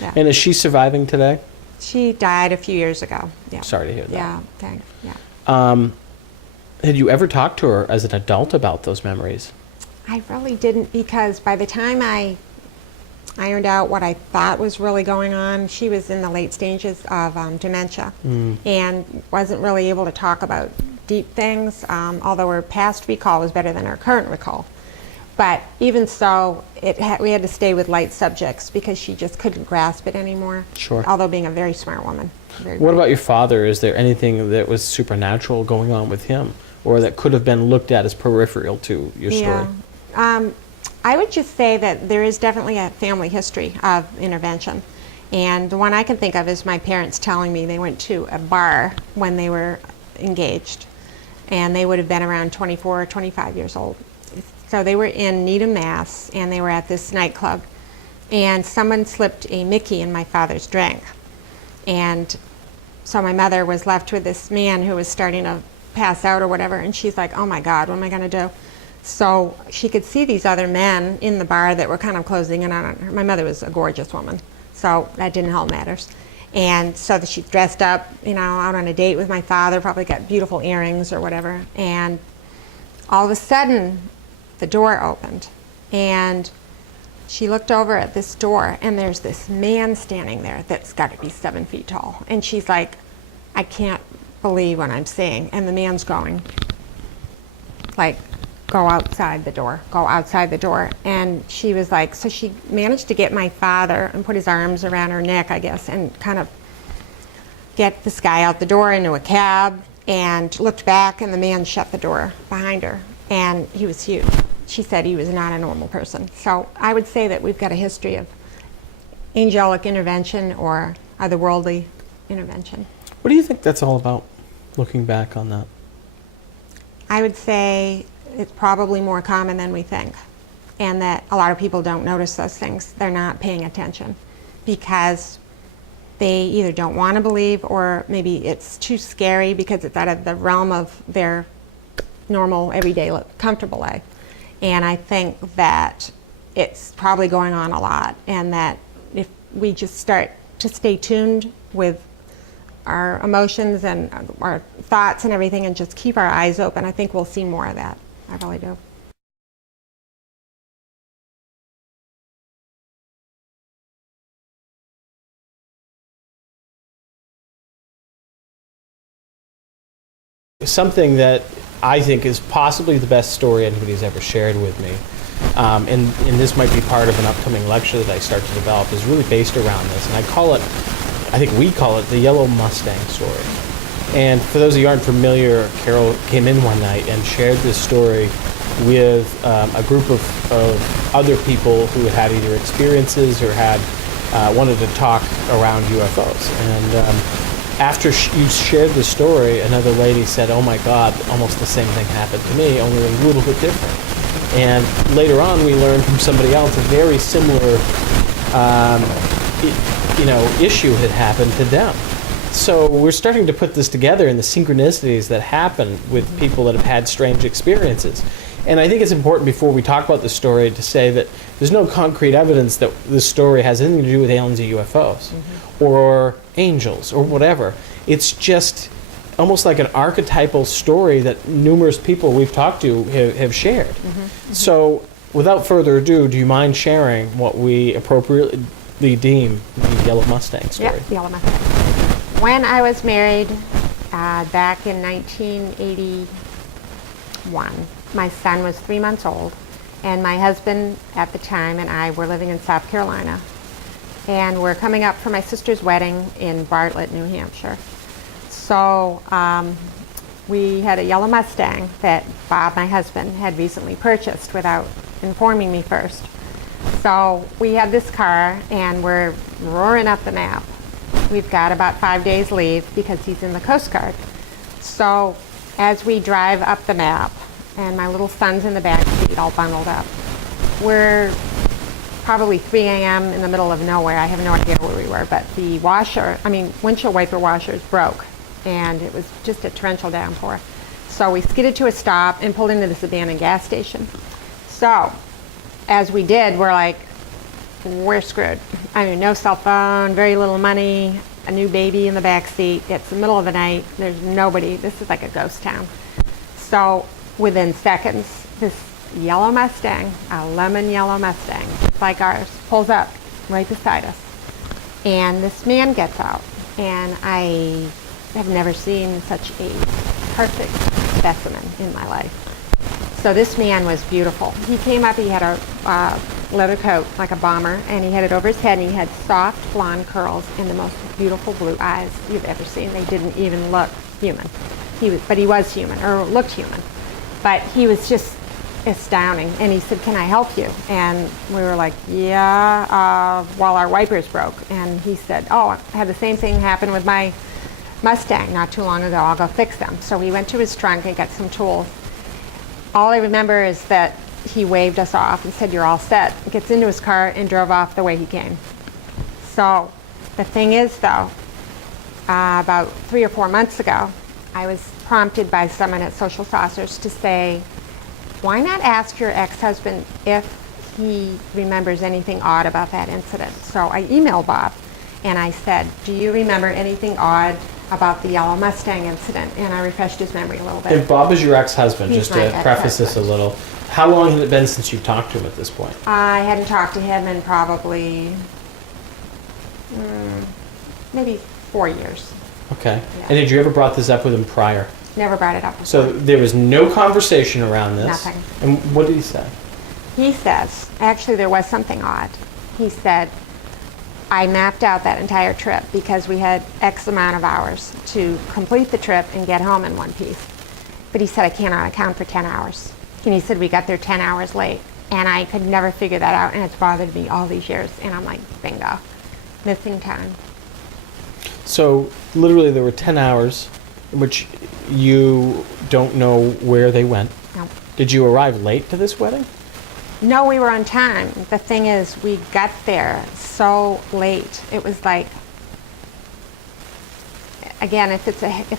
Yeah. And is she surviving today? She died a few years ago. Yeah. Sorry to hear that. Yeah, thanks. Yeah. Had you ever talked to her as an adult about those memories? I really didn't, because by the time I ironed out what I thought was really going on, she was in the late stages of dementia and wasn't really able to talk about deep things, although her past recall was better than her current recall. But even so, we had to stay with light subjects because she just couldn't grasp it anymore. Sure. Although being a very smart woman. What about your father? Is there anything that was supernatural going on with him, or that could have been looked at as peripheral to your story? Yeah. I would just say that there is definitely a family history of intervention. And the one I can think of is my parents telling me they went to a bar when they were engaged. And they would have been around 24 or 25 years old. So they were in Needham, Mass, and they were at this nightclub. And someone slipped a Mickey in my father's drink. And so my mother was left with this man who was starting to pass out or whatever. And she's like, oh my God, what am I going to do? So she could see these other men in the bar that were kind of closing in on her. My mother was a gorgeous woman, so that didn't help matters. And so she dressed up, out on a date with my father, probably got beautiful earrings or whatever. And all of a sudden, the door opened. And she looked over at this door, and there's this man standing there that's got to be 7 feet tall. And she's like, I can't believe what I'm seeing. And the man's going, like, go outside the door, go outside the door. And she was like, so she managed to get my father and put his arms around her neck, I guess, and kind of get this guy out the door into a cab, and looked back, and the man shut the door behind her. And he was huge. She said he was not a normal person. So I would say that we've got a history of angelic intervention or otherworldly intervention. What do you think that's all about, looking back on that? I would say it's probably more common than we think, and that a lot of people don't notice those things. They're not paying attention because they either don't want to believe, or maybe it's too scary because it's out of the realm of their normal, everyday, comfortable life. And I think that it's probably going on a lot, and that if we just start to stay tuned with our emotions and our thoughts and everything, and just keep our eyes open, I think we'll see more of that. I really do. Something that I think is possibly the best story anybody's ever shared with me, and this might be part of an upcoming lecture that I start to develop, is really based around this. And I think we call it the Yellow Mustang story. And for those of you who aren't familiar, Carol came in one night and shared this story with a group of other people who had either experiences or had wanted to talk around UFOs. And after you shared the story, another lady said, oh my God, almost the same thing happened to me, only a little bit different. And later on, we learned from somebody else a very similar issue had happened to them. So we're starting to put this together in the synchronicities that happen with people that have had strange experiences. And I think it's important, before we talk about the story, to say that there's no concrete evidence that this story has anything to do with aliens or UFOs or angels or whatever. It's just almost like an archetypal story that numerous people we've talked to have shared. So without further ado, do you mind sharing what we appropriately deem the Yellow Mustang story? Yeah, the Yellow Mustang. When I was married back in 1981, my son was 3 months old, and my husband at the time and I were living in South Carolina, and we're coming up for my sister's wedding in Bartlett, New Hampshire. So we had a Yellow Mustang that Bob, my husband, had recently purchased without informing me first. So we had this car, and we're roaring up the map. We've got about 5 days leave because he's in the Coast Guard. So as we drive up the map, and my little son's in the back seat all bundled up, we're probably 3 a.m. in the middle of nowhere. I have no idea where we were, but the windshield wiper washers broke, and it was just a torrential downpour. So we skidded to a stop and pulled into this abandoned gas station. So as we did, we're like, we're screwed. I mean, no cell phone, very little money, a new baby in the back seat. It's the middle of the night. There's nobody. This is like a ghost town. So within seconds, this yellow Mustang, a lemon yellow Mustang, just like ours, pulls up right beside us. And this man gets out. And I have never seen such a perfect specimen in my life. So this man was beautiful. He came up, he had a leather coat, like a bomber, and he had it over his head, and he had soft blonde curls and the most beautiful blue eyes you've ever seen. They didn't even look human. But he was human, or looked human. But he was just astounding. And he said, "Can I help you?" And we were like, "Yeah," while our wipers broke. And he said, "Oh, I had the same thing happen with my Mustang not too long ago. I'll go fix them." So we went to his trunk and got some tools. All I remember is that he waved us off and said, "You're all set." Gets into his car and drove off the way he came. So the thing is, though, about 3 or 4 months ago, I was prompted by someone at Social Saucers to say, why not ask your ex-husband if he remembers anything odd about that incident? So I emailed Bob and I said, "Do you remember anything odd about the yellow Mustang incident?" And I refreshed his memory a little bit. And Bob is your ex-husband, He's just to my preface this a ex-husband. little. How long had it been since you talked to him at this point? I hadn't talked to him in probably maybe 4 years. Okay. Yeah. And had you ever brought this up with him prior? Never brought it up before. So there was no conversation around this? Nothing. And what did he say? He says, actually there was something odd. He said, "I mapped out that entire trip because we had X amount of hours to complete the trip and get home in one piece." But he said, "I cannot account for 10 hours. And he said, "We got there 10 hours late." And I could never figure that out, and it's bothered me all these years. And I'm like, bingo, missing time. So literally there were 10 hours in which you don't know where they went. No. Did you arrive late to this wedding? No, we were on time. The thing is, we got there so late. It was like, again, if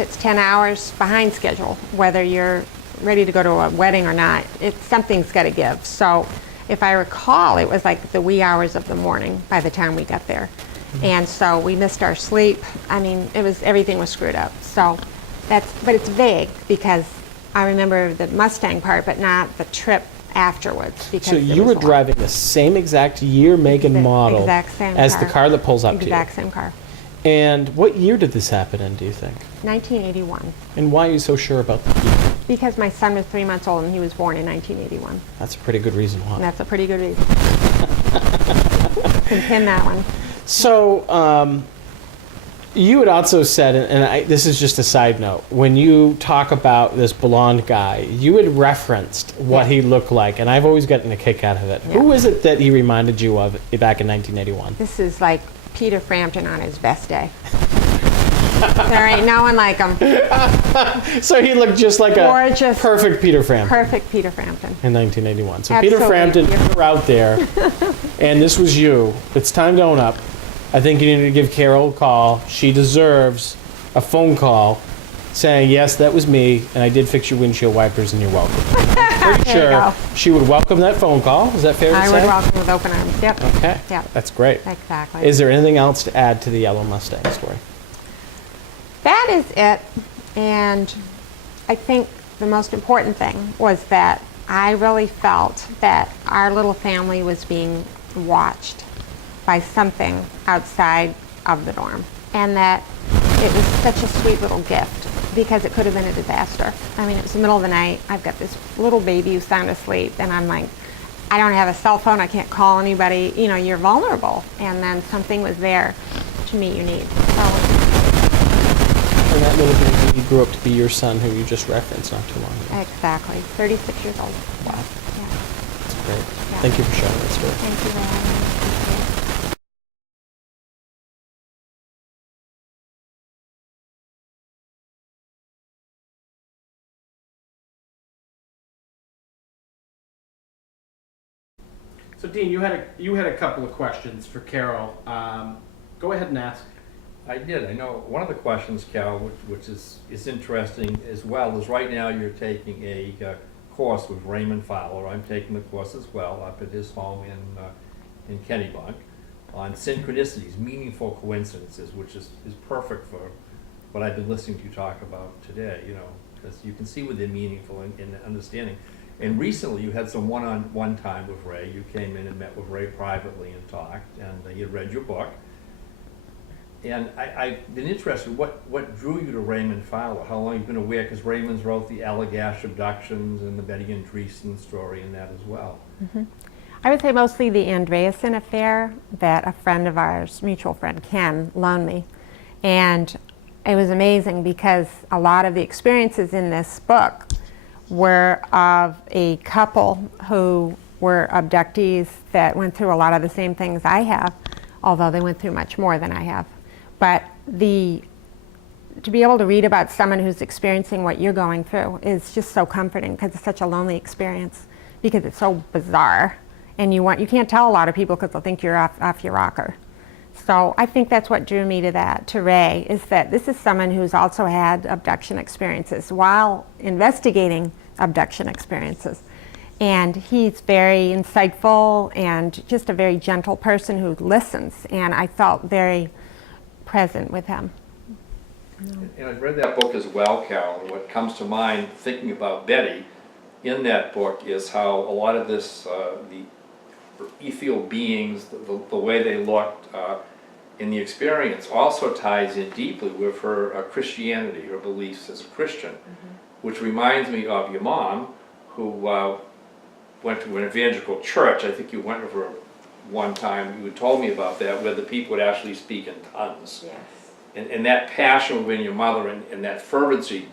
it's 10 hours behind schedule, whether you're ready to go to a wedding or not, something's got to give. So if I recall, it was like the wee hours of the morning by the time we got there. And so we missed our sleep. I mean, everything was screwed up. So but it's vague because I remember the Mustang part, but not the trip afterwards. Because So you were driving the same exact year, make, and model exact same as car. the car that pulls up to you. Exact same car. And what year did this happen in, do you think? 1981. And why are you so sure about the year? Because my son was 3 months old and he was born in 1981. That's a pretty good reason why. And that's a pretty good reason. Can pin that one. So, you had also said, and this is just a side note, when you talk about this blonde guy, you had referenced what he looked like, and I've always gotten a kick out of it. Yeah. Who is it that he reminded you of back in 1981? This is like Peter Frampton on his best day. There ain't no one like him. So he looked just like Gorgeous. a perfect Peter Frampton. Perfect Peter Frampton. In 1981. So Absolutely. Peter Frampton, you were out there, and this was you. It's time to own up. I think you need to give Carol a call. She deserves a phone call saying, "Yes, that was me, and I did fix your windshield wipers, and you're welcome." I'm pretty There you sure go. she would welcome that phone call. Is that fair to I say? would welcome with open arms. Yep. Okay. Yep. That's great. Exactly. Is there anything else to add to the Yellow Mustang story? That is it. And I think the most important thing was that I really felt that our little family was being watched by something outside of the norm. And that it was such a sweet little gift because it could have been a disaster. I mean, it was the middle of the night. I've got this little baby who's sound asleep, and I'm like, I don't have a cell phone. I can't call anybody. You know, you're vulnerable. And then something was there to meet your needs. So, And that little baby grew up to be your son, who you just referenced not too long ago. exactly. 36 years old. Wow. Yeah. That's great. Yeah. Thank you for sharing that story. Thank you very much. So, Dean, you had a couple of questions for Carol. Go ahead and ask. I did. I know one of the questions, Cal, which is interesting as well, is right now you're taking a course with Raymond Fowler. I'm taking the course as well up at his home in Kennebunk on synchronicities, meaningful coincidences, which is perfect for what I've been listening to you talk about today, because you can see within meaningful in understanding. And recently you had some one-on-one time with Ray. You came in and met with Ray privately and talked, and he had read your book. And I've been interested, what drew you to Raymond Fowler? How long you've been aware? Because Raymond's wrote the Allagash abductions and the Betty and Dreesen story in that as well. Mm-hmm. I would say mostly the Andreasen affair that a friend of ours, mutual friend Ken, loaned me. And it was amazing because a lot of the experiences in this book were of a couple who were abductees that went through a lot of the same things I have, although they went through much more than I have. But to be able to read about someone who's experiencing what you're going through is just so comforting, because it's such a lonely experience, because it's so bizarre, and you can't tell a lot of people because they'll think you're off your rocker. So I think that's what drew me to Ray, is that this is someone who's also had abduction experiences while investigating abduction experiences. And he's very insightful and just a very gentle person who listens, and I felt very present with him. And I've read that book as well, Carol, and what comes to mind thinking about Betty in that book is how a lot of this, the ethereal beings, the way they looked in the experience also ties in deeply with her Christianity, her beliefs as a Christian, which reminds me of your mom, who went to an evangelical church. I think you went with her one time, you had told me about that, where the people would actually speak in tongues. Yes. And that passion within your mother and that fervency,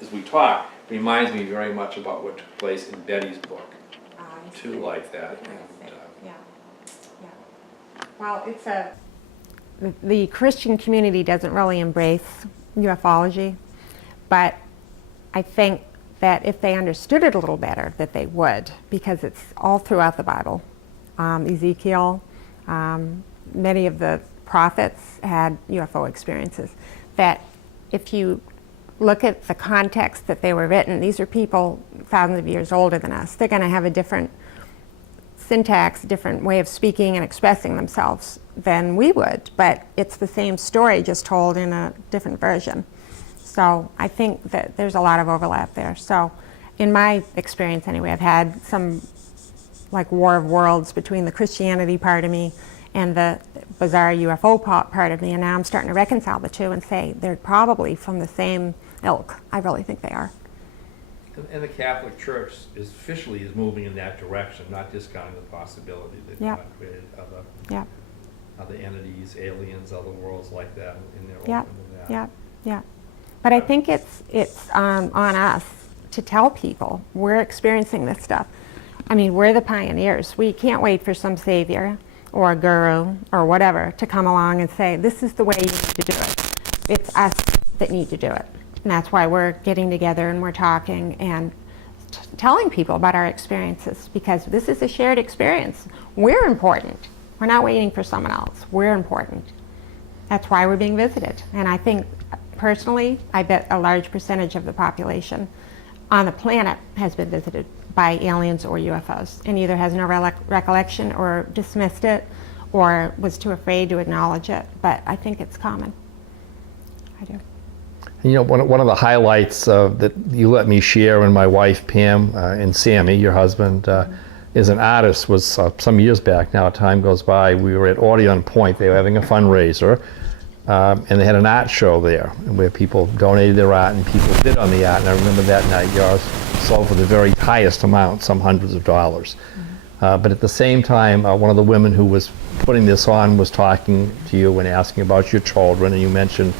as we talk, reminds me very much about what took place in Betty's book, too, like that. Well, the Christian community doesn't really embrace ufology, but I think that if they understood it a little better, that they would, because it's all throughout the Bible. Ezekiel, many of the prophets had UFO experiences. That if you look at the context that they were written, these are people thousands of years older than us. They're going to have a different syntax, a different way of speaking and expressing themselves than we would, but it's the same story just told in a different version. So I think that there's a lot of overlap there. So in my experience anyway, I've had some like war of worlds between the Christianity part of me and the bizarre UFO part of me, and now I'm starting to reconcile the two and say they're probably from the same ilk. I really think they are. And the Catholic Church officially is moving in that direction, not discounting the possibility that God created other entities, aliens, other worlds like that, and they're open to that. Yeah. But I think it's on us to tell people we're experiencing this stuff. I mean, we're the pioneers. We can't wait for some savior or a guru or whatever to come along and say, this is the way you need to do it. It's us that need to do it. And that's why we're getting together and we're talking and telling people about our experiences, because this is a shared experience. We're important. We're not waiting for someone else. We're important. That's why we're being visited. And I think, personally, I bet a large percentage of the population on the planet has been visited by aliens or UFOs, and either has no recollection or dismissed it or was too afraid to acknowledge it. But I think it's common. I do. You know, one of the highlights that you let me share, and my wife Pam and Sammy, your husband, is an artist, was some years back now, time goes by, we were at Audion Point. They were having a fundraiser, and they had an art show there where people donated their art and people bid on the art. And I remember that night yours sold for the very highest amount, some hundreds of dollars. But at the same time, one of the women who was putting this on was talking to you and asking about your children, and you mentioned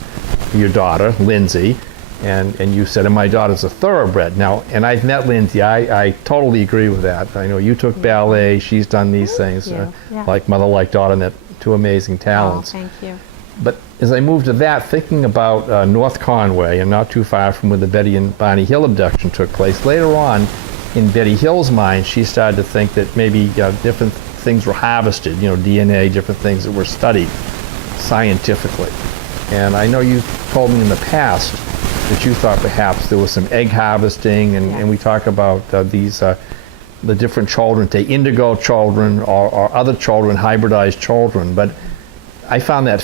your daughter, Lindsay, and you said, and my daughter's a thoroughbred. Now, and I've met Lindsay, I totally agree with that. I know you took ballet, she's done these things, like mother, like daughter, and that two amazing talents. Oh, thank you. But as I moved to that, thinking about North Conway, and not too far from where the Betty and Barney Hill abduction took place, later on, in Betty Hill's mind, she started to think that maybe different things were harvested, DNA, different things that were studied scientifically. And I know you told me in the past that you thought perhaps there was some egg harvesting, and we talk about these the different children, say indigo children or other children, hybridized children. But I found that